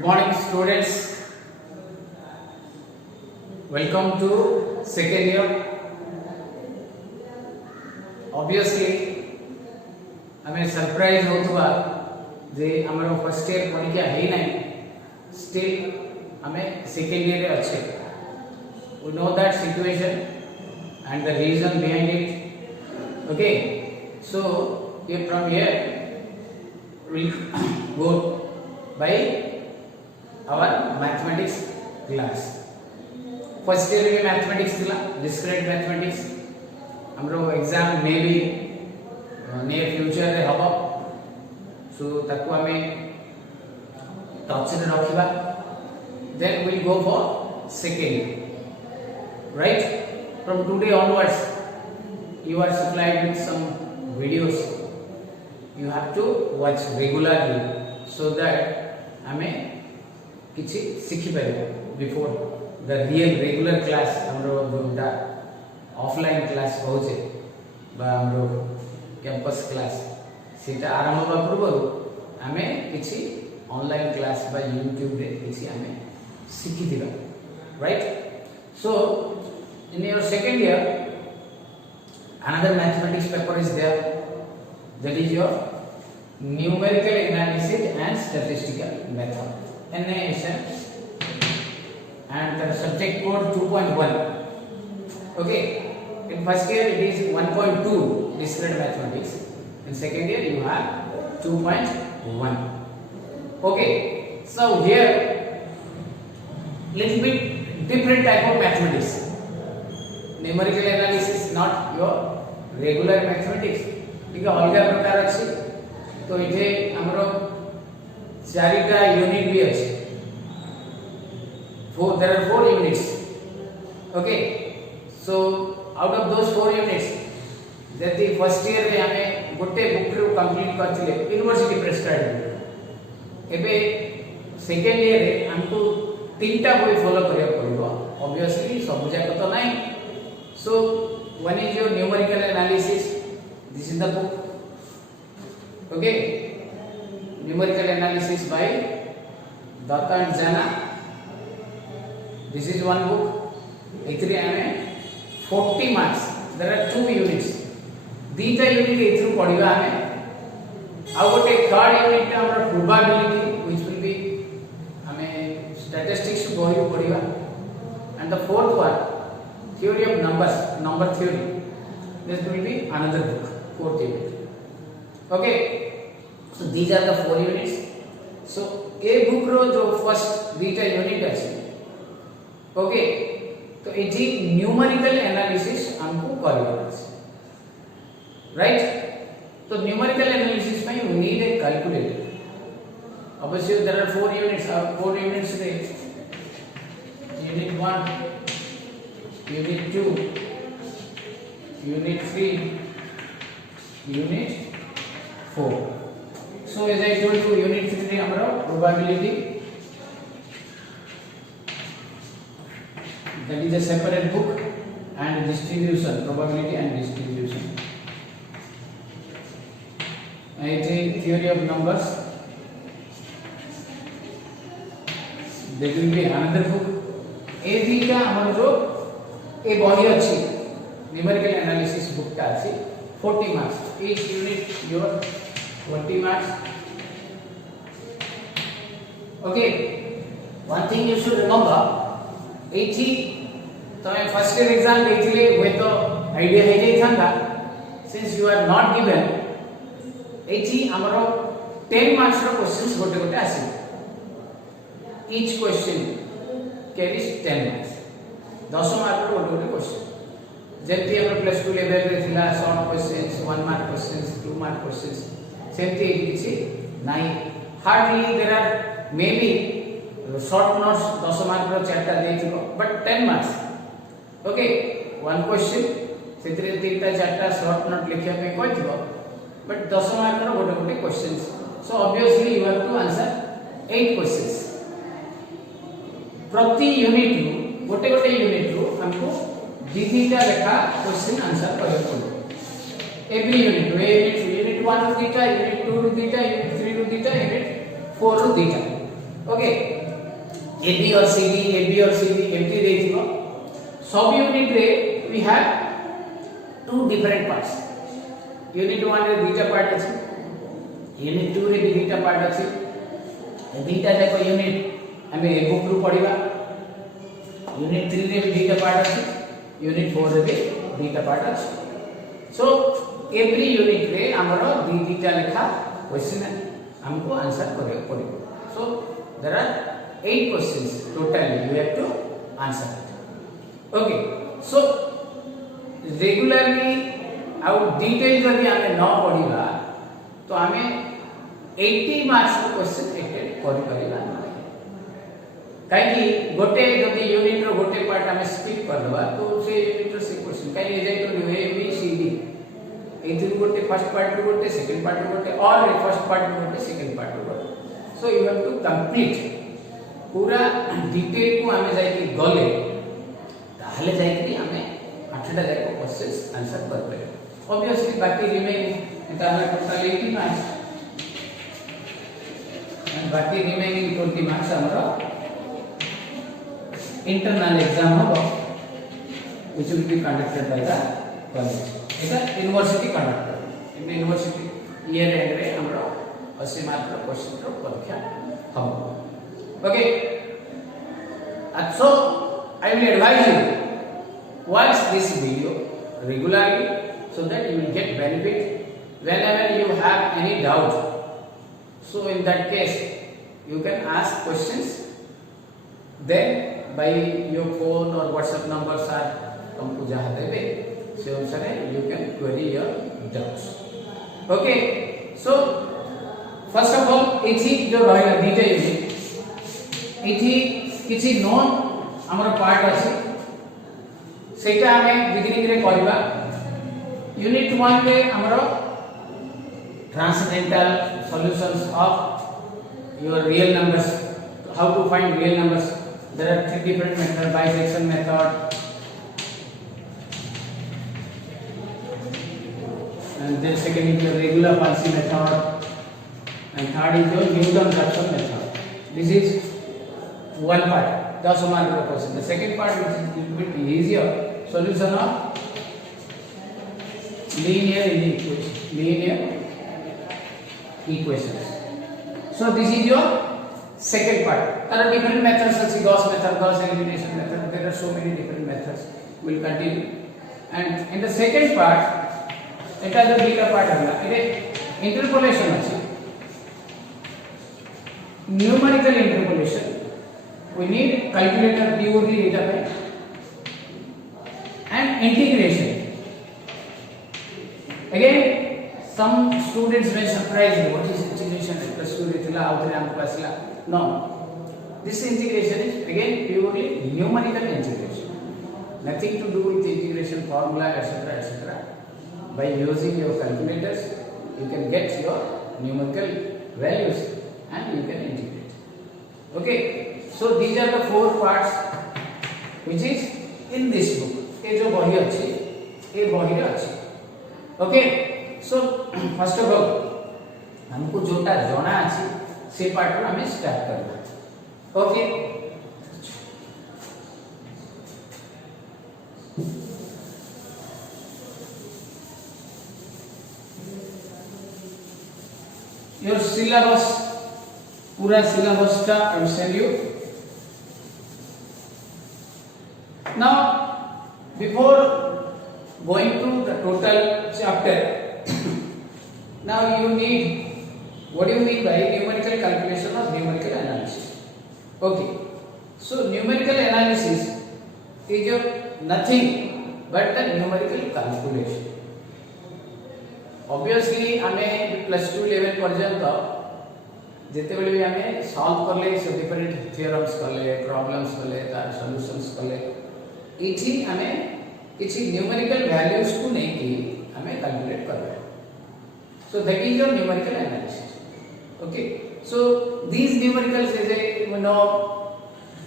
Good morning, students. Welcome to second year. Obviously, हमें surprise होतुबा जे हमरो first year परीक्षा है नहीं, स्टिल हमें सेकेंड ईयर रे अच्छे. We know that situation and the reason behind it. Okay, so here from here we'll go by our mathematics class. First year में mathematics थिला, डिस्क्रीट मैथमेटिक्स हमरो exam maybe near future रे हबो. So ताको हमें touch रे रखिबा. Then we will go for second year. Right, from today onwards you are supplied with some videos. You have to watch regularly so that हमें किछि सिखि परिबो before the real regular class. हमरो जोटा ऑफलाइन क्लास होचे बा हमरो campus class सेटा आरंभ होबा पूर्व हमें किछि ऑनलाइन क्लास बा YouTube रे किछि हमें सिखि दिबा. Right, so in your second year another mathematics paper is there, that is your numerical analysis and statistical method, NASM, and the subject code 2.1. okay, in first year it is 1.2 discrete mathematics, in second year you have 2.1. okay, so here little bit different type of mathematics. Numerical analysis not your regular mathematics, ठीक है, अलग प्रकार अछि. तो इथे हमरो चारिटा unit भी अछि. There are 4 units. okay, so out of those 4 units जति फर्स्ट ईयर रे हमें गोटे बुक रो कंप्लीट करथिले यूनिवर्सिटी प्रेस्क्राइब. एबे सेकेंड ईयर रे हमको तीनटा बही फॉलो करिया पड़िबो. ऑब्वियसली सब जाक तो नहीं. So one is your numerical analysis. This is the book. okay, numerical analysis by Datta and Jana. This is one book. Ithri ame 40 marks. There are 2 units. Dita unit ithru padiba ame. Now gote third unit amar probability, which will be ame statistics bohi padiba. And the fourth one, theory of numbers, number theory. This will be another book, 4th unit. okay, so these are the 4 units. so a book ro jo first dita unit achi, okay, तो एठी numerical analysis हमको करबार अछि. Right, तो numerical analysis में we need a calculator. obviously there are 4 units. 4 units रे unit 1, unit 2, unit 3, unit 4. so as I told you, unit 3 रे हमरा probability, that is a separate book, and distribution, probability and distribution. and it is theory of numbers, that will be another book. ए दीटा हमर जो ए बही अछि numerical analysis book का अछि 40 marks. each unit your 20 marks. okay, one thing you should remember, एठी तमे first year exam देथिले होय तो आईडिया हे जाई थांगा. Since you are not given, एठी हमरो 10 मार्क्स रो क्वेश्चंस गोटे गोटे आसी. each question carries 10 marks. 10 mark रो गोटे गोटे क्वेश्चन. जेति हमर प्लस 2 लेवल रे थिला short questions, 1 mark questions, 2 mark questions, सेति किछि नाही. Hardly there are maybe short notes 10 mark रो 4टा देथिबो, but 10 marks. Okay, one question सेतिरे 3टा 4टा शॉर्ट नोट लिखिया पे कहथिबो, बट 10 मार्क रो गोटे गोटे questions. So obviously you have to answer 8 questions. प्रति यूनिट रो गोटे गोटे यूनिट रो हमको दीदीटा लेखा क्वेश्चन आंसर करय पड़ो. एवरी यूनिट रो यूनिट 1 रो दीटा, यूनिट 2 रो दीटा, यूनिट 3 रो दीटा, यूनिट 4 रो दीटा. ओके AB और CD एमटी देथिबो सब यूनिट रे we have two different parts unit 1 रे दुईटा पार्ट अछि यूनिट 2 रे भी दुईटा पार्ट अछि दुईटा जाक यूनिट हमें बुक रु पढिबा यूनिट 3 रे भी दुईटा पार्ट अछि यूनिट 4 रे भी दुईटा पार्ट अछि सो एवरी यूनिट रे हमरो दुईटा लेखा क्वेश्चन हमको आंसर करे पड़िबो so there are 8 questions totally you have to answer it okay so regularly आउ डिटेल जदि हमें न पढ़िबा तो हमें 80 मार्क्स को क्वेश्चन अटेम्प्ट करि परिबा काई कि गोटे जदि यूनिट रो गोटे पार्ट हमें स्किप कर दबा तो से यूनिट रो से क्वेश्चन काई ए जाय तो ए बी सी डी एथि गोटे फर्स्ट पार्ट रो गोटे सेकंड पार्ट रो गोटे और फर्स्ट पार्ट रो गोटे सेकंड पार्ट रो गोटे so you have to complete पूरा डिटेल को हमें जाय कि गले ताहले जाय कि हमें 8टा जाय को क्वेश्चंस आंसर कर पाए ऑब्वियसली बाकी रिमेनिंग एटा हमें टोटल 80 मार्क्स एंड बाकी रिमेनिंग 20 मार्क्स हमरा इंटरनल एग्जाम हो which will be conducted by the college Etah university conduct in university year and रे हमरा 80 मार्क रो क्वेश्चन रो परीक्षा हम okay and so I will advise you watch this video regularly so that you will get benefit whenever you have any doubt so in that case you can ask questions then by your phone or WhatsApp numbers are तुमको जहाँ देवे से अनुसार you can query your doubts okay so first of all इसी जो रहेगा दीटे unit इथि किछि non हमर पार्ट अछि सेटा हमें बिगिनिंग रे करबा यूनिट 1 रे हमर transcendental solutions of your real numbers how to find real numbers there are three different method bisection method and then second is the regular Palsy method and third is the Newton-Raphson method this is one part 10 mark का question the second part which is little bit easier solution of linear equations so this is your second part there are different methods such as Gauss method Gauss elimination method there are so many different methods we'll continue and in the second part एटा जो beta part होला एटे interpolation अछि numerical interpolation we need calculator purely data type and integration again some students may surprise you what is integration plus 2 ithila outre am class la no this integration is again purely numerical integration nothing to do with integration formula etc by using your calculators you can get your numerical values and you can integrate okay so these are the four parts which is in this book ये जो बही अच्छी ये बही रे अच्छी okay so first of all हमको जोटा जଣା अच्छी से पार्ट को हमें स्टार्ट करना okay your syllabus पूरा syllabus का I will send you now before going to the total chapter now you need what do you mean by numerical calculation or numerical analysis okay so numerical analysis is nothing but the numerical calculation obviously हमें plus 2 level पर्यंत जेते बेले भी हमें solve करले से different theorems करले problems करले तार सॉल्यूशंस करले इथि हमें किछि न्यूमेरिकल वैल्यूज को नहीं कि हमें कैलकुलेट करबे so that is your numerical analysis okay so these numericals is a you know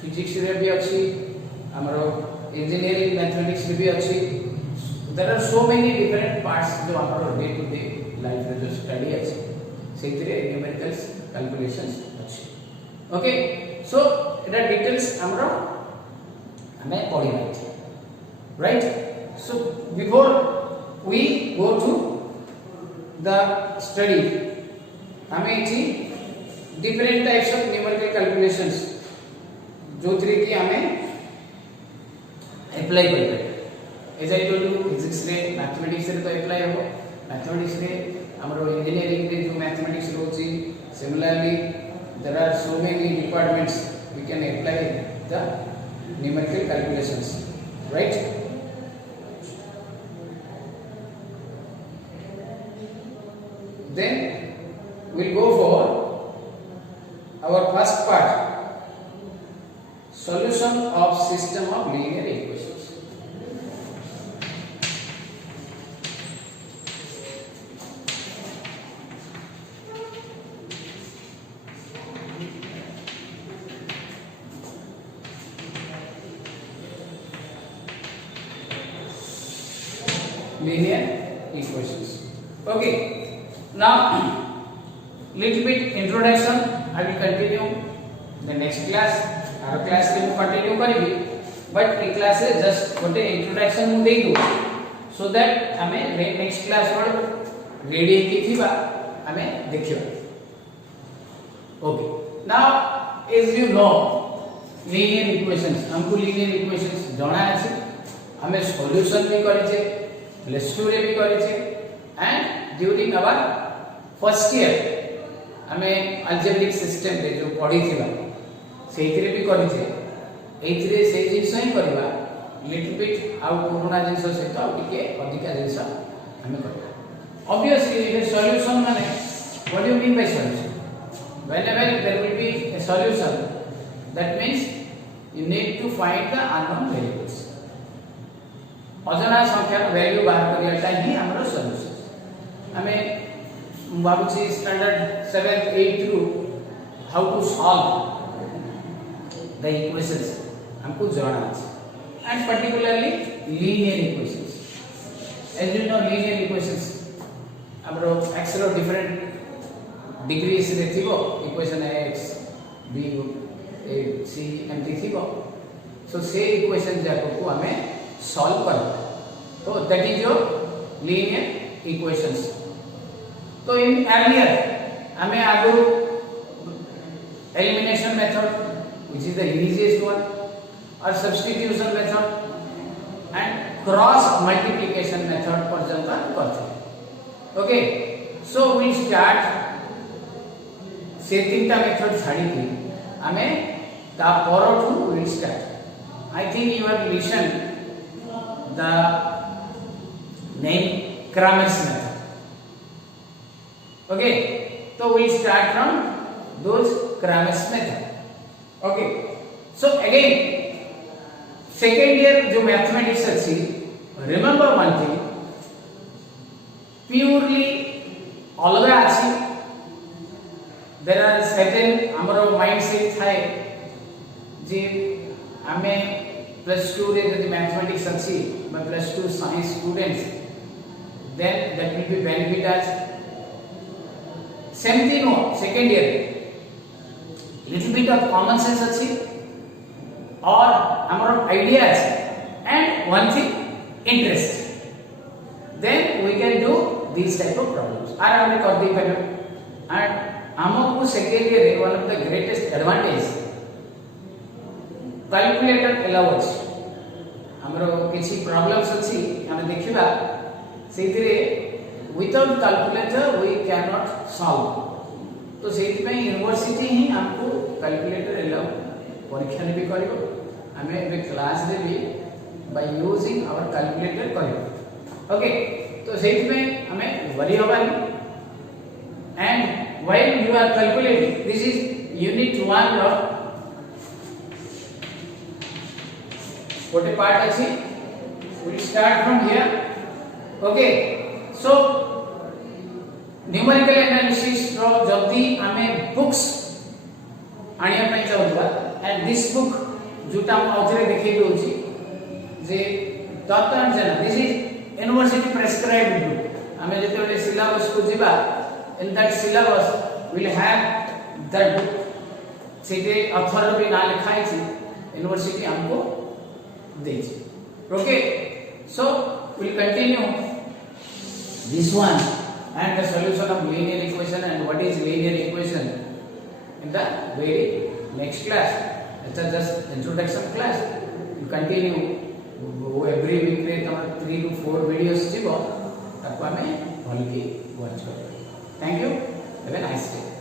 physics रे भी अछि हमरो इंजीनियरिंग मैथमेटिक्स रे भी अछि there are so many different parts जो हमरो डे टू डे लाइफ रे जो स्टडी अछि सेतिरे न्यूमेरिकल्स कैलकुलेशंस अछि ओके सो एटा डिटेल्स हमरो हमें पढ़ी right so before we go to the study हमें इची different types of numerical calculations जो थ्री की हमें अप्लाई करते as I told you physics रे मैथमेटिक्स रे तो अप्लाई हो मैथमेटिक्स रे हमरो इंजीनियरिंग रे जो मैथमेटिक्स रोची similarly there are so many departments we can apply the numerical calculations right then we'll go for our first part solution of system of linear equations linear equations okay now little bit introduction I will continue the next class our class will continue करेंगे but A class से just गोटे introduction मु देई दो so that हमें next class पर ready की थीबा हमें देखियो okay now as you know linear equations हमको linear equations जाना है हमें solution भी करे छे प्लस 2 रे भी करी छे and during our first year हमें अलजेब्रिक सिस्टम रे जो पढ़ी थिबा सेइथिरे भी करी छे एइथिरे सेइ जिंस ही करबा लिटिल बिट आउ पुराना जिंस से तो टिके अधिक जिंस हमें करबा ऑब्वियसली ये सॉल्यूशन माने what do you mean by solution whenever there will be a solution that means you need to find the unknown variables अजना संख्या वैल्यू बाहर करियाटा ही हमरो सॉल्यूशन हमें बाबूजी standard 7th 8th through how to solve the equations हमको जाना है and particularly linear equations as you know linear equations हमरो x रो डिफरेंट डिग्रीज रे थिबो equation x b a c empty थिबो सो से इक्वेशन जाको को हमें सॉल्व कर तो that is your linear equations तो इन अर्लियर हमें आगु elimination method which is the easiest one or substitution method and cross multiplication method पर्यंत करते ओके सो वी स्टार्ट से तीनटा मेथड छाड़ी के हमें ता परठू will start I think you have listen the name Cramer's method okay so we'll start from those Cramer's method okay so again second year जो mathematics अच्छी remember one thing purely अलगा अच्छी there are certain हमारो mindset है जी हमें +2 रे यदि mathematics अच्छी मैं +2 science students then that will be benefit as same thing हो second year little bit of common sense अच्छी और हमारा आइडिया अच्छी and one thing interest then we can do this type of problems आराम से कर दी पाबे एंड हमको second year one of the greatest advantage calculator allows हमरो किछि प्रॉब्लम्स अछि हम देखिबा सेतिरे without calculator we can not solve तो सेति में यूनिवर्सिटी ही हमको कैलकुलेटर अलाउ परीक्षा भी करिवो हमें बे क्लास रे भी बाय यूजिंग आवर कैलकुलेटर करिवो ओके तो सेति में हमें वरी होबानी and while you are calculating this is unit 1 of what a part अछि we will start from here okay so numerical analysis रो जल्दी हमें बुक्स आनिया पई चाहूबा एंड दिस बुक जोटा हम औथरे देखै दोछि जे दत्तन जना this is university prescribed book हमें जेते सिलेबस को जिबा in that syllabus will have that book सीटे ऑथर भी ना लिखा है यूनिवर्सिटी हमको देछि okay so will continue this one and the solution of linear equation and what is linear equation in the very next class. It's a just introduction class. You continue every week रे तमर 3 to 4 videos जिवो ताको हमें भलकी watch करो. Thank you. Have a nice day.